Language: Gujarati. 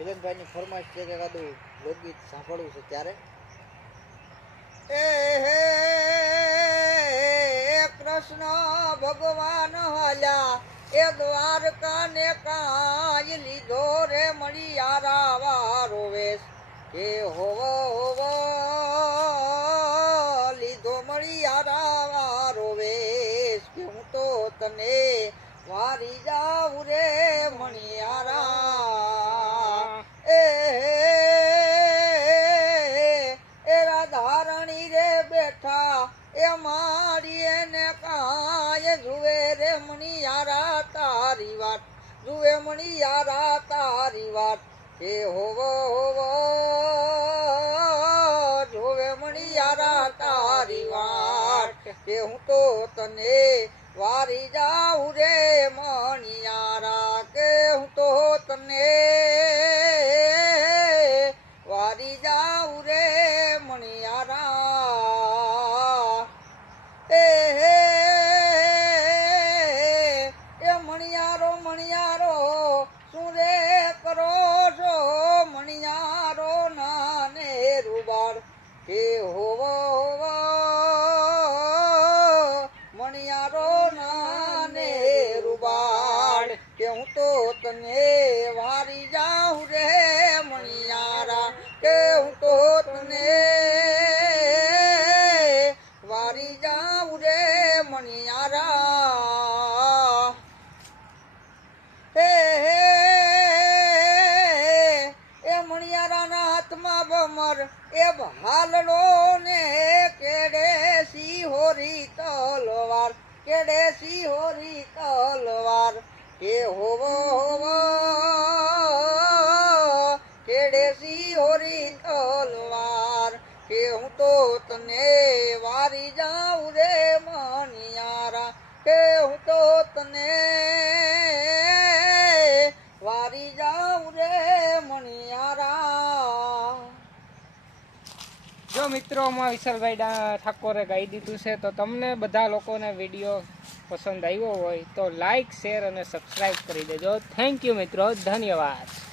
મિલનભાઈની ફરમાઈશ છે કે એકાદું લોકગીત સાંભળવું છે ત્યારે એ કૃષ્ણ ભગવાન હાલ્યા એ દ્વારકા ને કાંઈ લીધો રે મણિયારા વારો વેશ કે હોવો હોવો લીધો મણિયારા વારો વેશ કે હું તો તને વારી જાઉં રે મણિયારા એ રાધારણી રે બેઠા એ મારી એને કાય જુએ રે મણિયારા તારી વાત જુએ મણિયારા તારી વાત એ હોવો હોવો જોવે મણિયારા તારી વાત કે હું તો તને વારી જાઉં રે મણિયારા કે હું તો તને વારી જાઉં રે મણિયારા એ મણિયારો મણિયારો શું રે કરો છો મણિયારો નાને રૂબાર કે હોવો હોવો મણિયારો નાને રૂબાડ કે હું તો તને વારી જાઉં રે મણિયારા કે હું તો તને વારી જાઉં રે મણિયારા એ મણિયારાના હાથમાં બમર એ ભાલડો ને કેડે સિંહોરી તલવાર કેડે સિંહોરી તલવાર કે હોવો હોવો કેડે સિંહોરી તલવાર કે હું તો તને વારી જાઉં રે મણિયારા કે હું તો તને વારી જાઉં રે મણિયારા। જો મિત્રો માં વિશાલભાઈ ઠાકોરે ગાઈ દીધું છે તો તમને બધા લોકોને વિડીયો પસંદ આવ્યો હોય તો લાઈક શેર અને સબસ્ક્રાઈબ કરી દેજો। થેન્ક યુ મિત્રો, ધન્યવાદ।